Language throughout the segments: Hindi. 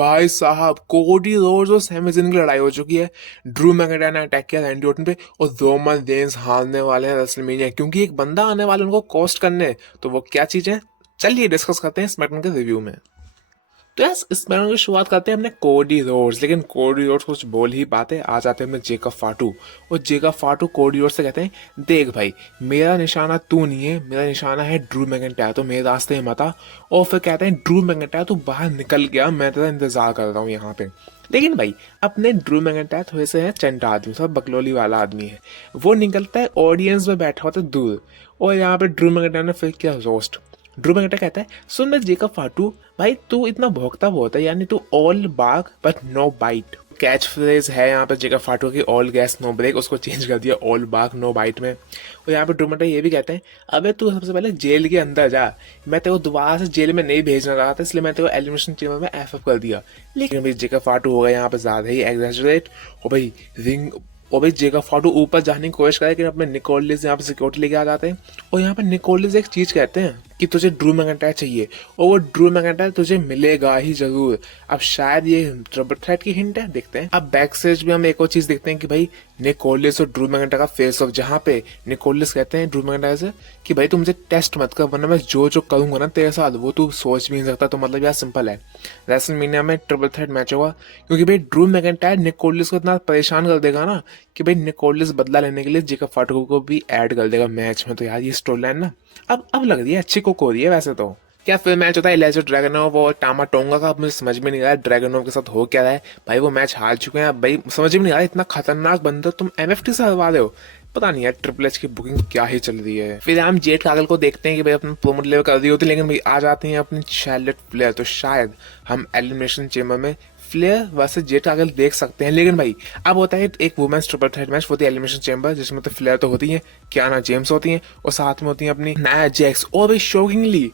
भाई साहब कोडी रोड्स और सैमी ज़िन की लड़ाई हो चुकी है। ड्रू मैकइंटायर ने अटैक किया रैंडी ऑर्टन पे और रोमन रेंस हारने वाले हैं रेसलमेनिया, क्योंकि एक बंदा आने वाला है उनको कॉस्ट करने। तो वो क्या चीज है, चलिए डिस्कस करते हैं स्मैकडाउन के रिव्यू में। तो यार स्मैकडाउन की शुरुआत करते हैं अपने कोडी रोड्स, लेकिन कोडी रोड्स कुछ बोल ही पाते। आ जाते हैं अपने जेकब फाटू, और जेकब फाटू कोडी रोड्स से कहते हैं देख भाई, मेरा निशाना तू नहीं है, मेरा निशाना है ड्रू मैकइंटायर, तो मेरे रास्ते में मत आ। और फिर कहते हैं ड्रू मैकइंटायर तू बाहर निकल गया, मैं तेरा इंतजार कर रहा हूँ यहाँ पे। लेकिन भाई अपने ड्रू मैकइंटायर थोड़े से है चंटा आदमी, थोड़ा बकलोली वाला आदमी है। वो निकलता है ऑडियंस में बैठा होता है दूर, और यहाँ पे ड्रू मैकइंटायर ने फिर किया रोस्ट। ड्रू मैकइंटायर कहता है सुन मैं जेकब फाटू, भाई तू इतना भौंकता बहुत है, यानी तू all bark but no bite. Catch phrase है यहाँ पे जेकब फाटू की ऑल गैस नो ब्रेक, उसको चेंज कर दिया ऑल बाग नो बाइट में। और यहाँ पे ड्रू मैकइंटायर ये भी कहते हैं अबे तू सबसे पहले जेल के अंदर जा, मैं तेरे को दोबारा से जेल में नहीं भेजना रहा था, इसलिए मैं तेरे को एलिमिनेशन चेंबर में एफ कर दिया। लेकिन भाई जेकब फाटू हो गया यहाँ पे ज्यादा ही एग्जैजरेट, और भाई रिंग और भाई जेकब फाटू ऊपर जाने की कोशिश करे, लेकिन अपने निकोलिस यहाँ पे सिक्योरिटी लेके आ जाते हैं। और यहाँ पे निकोलिस एक चीज कहते हैं कि तुझे ड्रू मैकइंटायर चाहिए, और वो ड्रू मैकइंटायर तुझे मिलेगा ही जरूर। अब शायद ये ट्रिपल थ्रेट की हिंट है, देखते हैं। अब बैक स्टेज में हम एक और चीज देखते हैं कि भाई निकोलिस और ड्रू मैकइंटायर का फेस ऑफ, जहाँ पे निकोलिस कहते हैं ड्रू मैकइंटायर से कि भाई तू मुझे टेस्ट मत कर, वरना मैं जो जो करूंगा ना तेरे साथ वो तू सोच भी नहीं सकता। तो मतलब यार सिंपल है, रेसलमेनिया में ट्रिपल थ्रेट मैच होगा, क्योंकि भाई ड्रू मैकइंटायर निकोलिस को इतना परेशान कर देगा ना कि भाई निकोलिस बदला लेने के लिए जेकब फाटू को भी ऐड कर देगा मैच में। तो यार ये स्टोरी लाइन ना अब लग रही है अच्छी कुक हो रही है वैसे तो। क्या फिर मैच होता है एलिजा ड्रैगनोव और टामा टोंगा का, मुझे समझ में नहीं आ रहा है ड्रैगनोव के साथ हो क्या रहा है। भाई वो मैच हार चुके हैं, भाई समझ में नहीं आ रहा है, इतना खतरनाक बंदा तुम एमएफटी से हरवा रहे हो। पता नहीं यार ट्रिपल एच की बुकिंग क्या ही चल रही है। फिर हम जेट कागल को देखते हैं कि भाई अपना प्रोमो डिलीवर कर रही होती है, लेकिन भाई आ जाते हैं अपनी शार्लेट फ्लेयर। तो शायद हम एलिमिनेशन चेंबर में फ्लेयर वर्सेस जेट कागल देख सकते हैं। लेकिन भाई अब होता है एक वुमेन्स ट्रिपल थ्रेट मैच, होती है एलिमिनेशन चेंबर, जिसमें तो फ्लेयर तो होती है, कियाना जेम्स होती है, और साथ में होती है अपनी नाया जैक्स। और भाई शॉकिंगली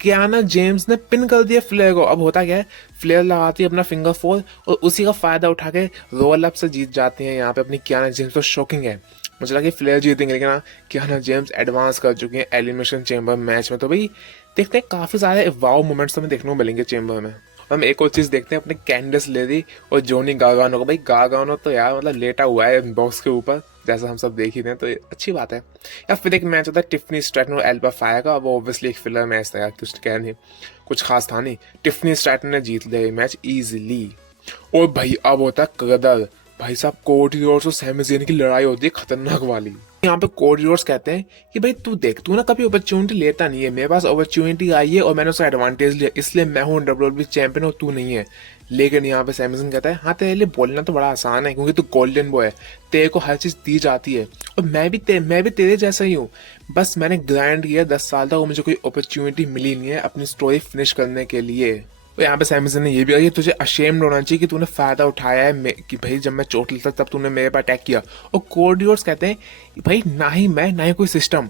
कियाना जेम्स ने पिन कर दिया फ्लेयर को। अब होता क्या है, फ्लेयर लगाती है अपना फिंगर फोर, और उसी का फायदा उठा के रोल अप से जीत जाती है यहाँ पे अपनी कियाना जेम्स। तो शॉकिंग है, मुझे लगा फ्लेयर जीतेंगे, लेकिन हाँ कियाना जेम्स एडवांस कर चुकी है एलिमिनेशन चेंबर मैच में। तो भाई देखते हैं, काफी सारे वाव मोमेंट्स हमें देखने को मिलेंगे चेंबर में। हम एक और चीज देखते हैं अपने कैंडिस लेरी और जोनी गागानो को। भाई गागानो तो यार मतलब लेटा हुआ है बॉक्स के ऊपर, जैसा हम सब देख ही रहे हैं, तो ये अच्छी बात है। या फिर एक मैच होता है टिफनी स्ट्रैटन और एल्बा फायर का, वो ऑब्वियसली एक फिलर मैच था यार, कुछ कह नहीं, कुछ खास था नहीं। टिफनी स्ट्रैटन ने जीत लिया ये मैच इजीली। और भाई अब होता है कदर, भाई साहब कोडी रोड्स और सैमी ज़ेन की लड़ाई होती है खतरनाक वाली। यहाँ पे कोडी रोड्स कहते हैं कि भाई तू देख, तू ना कभी अपॉर्चुनिटी लेता नहीं है, मेरे पास अपॉर्चुनिटी आई है और मैंने उसका एडवांटेज लिया, इसलिए मैं हूँ डब्ल्यूडब्ल्यूई चैंपियन और तू नहीं है। लेकिन यहाँ पे सैमी ज़ेन कहता है हाँ तेरे लिए बोलना तो बड़ा आसान है, क्योंकि तू गोल्डन बॉय है, तेरे को हर चीज दी जाती है, और मैं भी तेरे जैसा ही हूँ। बस मैंने ग्राइंड किया 10 साल तक और मुझे कोई अपॉर्चुनिटी मिली नहीं है अपनी स्टोरी फिनिश करने के लिए। तो यहाँ पे सैमी ज़ेन ने ये भी कहा कि तुझे अशेम्ड होना चाहिए कि तूने फायदा उठाया है कि भाई जब मैं चोट लेता तब तूने मेरे पर अटैक किया। और कोडी रोड्स कहते हैं भाई ना ही मैं ना ही कोई सिस्टम,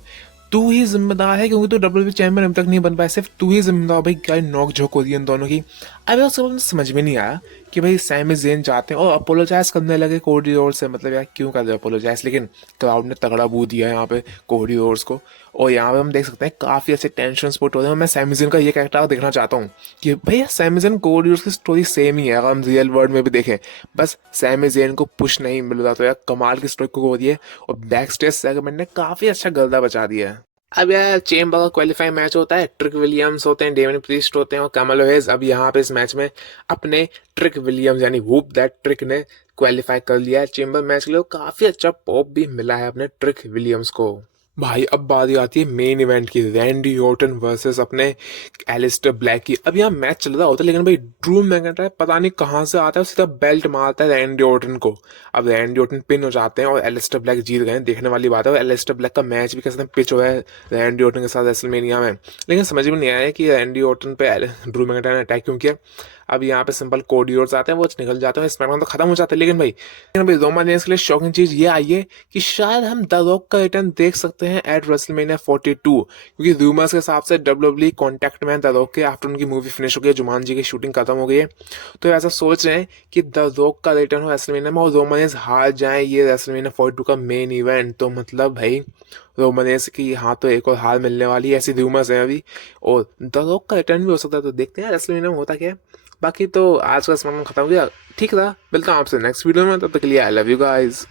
तू ही जिम्मेदार है, क्योंकि तू डब्ल्यूडब्ल्यूई चैंपियन अभी तक नहीं बन पाया, सिर्फ तू ही जिम्मेदार। भाई क्या नोक झोंक हो रही है इन दोनों की। अभी उसके समझ में नहीं आया कि भाई सैमी ज़ेन जाते हैं और अपोलोजाइज करने लगे कोडी रोड्स से, मतलब यार क्यों कर रहे अपोलोजाइज, लेकिन क्राउड ने तगड़ा बू दिया यहाँ पे कोडी रोड्स को। और यहाँ पे हम देख सकते हैं काफी अच्छे टेंशन स्पॉट हो रहे हैं। मैं सैमी ज़ेन का ये कैरेक्टर देखना चाहता हूँ कि भैया सैमी ज़ेन कोडी रोड्स की स्टोरी सेम ही है, अगर हम रियल वर्ल्ड में भी देखें, बस सैमी ज़ेन को पुश नहीं मिल रहा, तो यार कमाल की स्टोरी को हो रही है। और बैक स्टेज सेगमेंट ने काफी अच्छा गर्दा बचा दिया है। अब यार चेंबर का क्वालिफाइंग मैच होता है, ट्रिक विलियम्स होते हैं, डेविन प्रीस्ट होते हैं और कैमलो हेज। अब यहाँ पे इस मैच में अपने ट्रिक विलियम्स यानी वूप दैट ट्रिक ने क्वालिफाई कर लिया है चेंबर मैच के लिए। काफी अच्छा पॉप भी मिला है अपने ट्रिक विलियम्स को। भाई अब बारी आती है मेन इवेंट की, रैंडी ऑर्टन वर्सेस अपने एलिस्टर ब्लैक की। अब यहाँ मैच चल रहा होता है, लेकिन भाई ड्रू मैकइंटायर पता नहीं कहाँ से आता है, सीधा बेल्ट मारता है रैंडी ऑर्टन को। अब रैंडी ऑर्टन पिन हो जाते हैं और एलिस्टर ब्लैक जीत गए। देखने वाली बात है, और एलिस्टर ब्लैक का मैच भी कैसे पिच हुआ है रैंडी ऑर्टन के साथ रेसलमेनिया में, लेकिन समझ में नहीं आया कि रैंडी ऑर्टन पे ड्रू मैकइंटायर ने अटैक क्यों किया। अब यहाँ पे सिंपल कोडी रोड्स आते हैं, वो निकल जाते हैं, स्मैकडाउन तो खत्म हो जाता है। लेकिन भाई रोमन रेंस के लिए शॉकिंग चीज ये आई है कि शायद हम द रॉक का रिटर्न देख सकते हैं एट रेसलमेनिया 42, क्योंकि रूमर्स के हिसाब से डब्ल्यूडब्ल्यूई कांटेक्ट में द रॉक के आफ्टर उनकी मूवी फिनिश हो गई है, जुमानजी की शूटिंग खत्म हो गई है। तो ऐसा सोच रहे हैं कि द रॉक का रिटर्न हो रेसलमेनिया में और रोमन रेंस हार जाए ये रेसलमेनिया 42 का मेन इवेंट। तो मतलब भाई रोमन रेंस की यहाँ तो एक और हार मिलने वाली है, ऐसी रूमर्स हैं अभी, और द रॉक का रिटर्न भी हो सकता है। तो देखते हैं रेसलमेनिया में होता क्या है। बाकी तो आज का स्मैकडाउन खत्म हो गया, ठीक था। मिलता हूँ आपसे नेक्स्ट वीडियो में, तब तक के लिए आई लव यू गाइज।